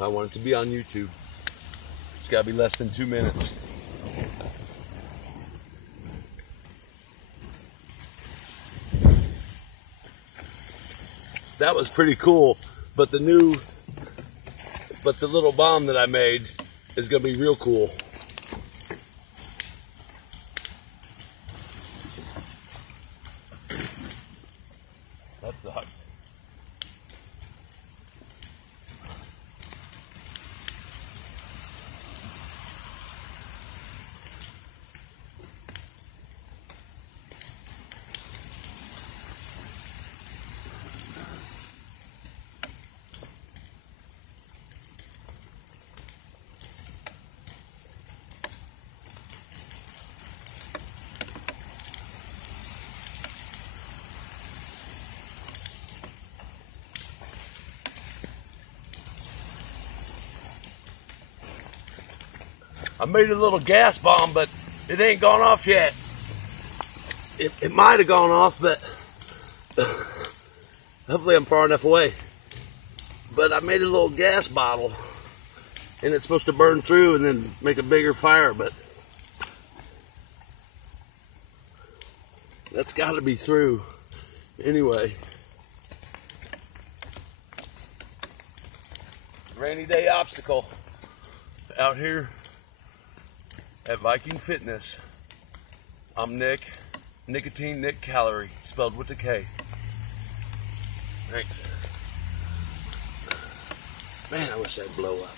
if I want it to be on YouTube. It's got to be less than 2 minutes. That was pretty cool, but the little bomb that I made is going to be real cool. That sucks. I made a little gas bomb, but it ain't gone off yet. It might have gone off, but hopefully I'm far enough away. But I made a little gas bottle, and it's supposed to burn through and then make a bigger fire, but that's got to be through. Anyway, rainy day obstacle out here at Viking Fitness. I'm Nick, Nicotine Nik Kalorie, spelled with a K. Thanks. Man, I wish I'd blow up.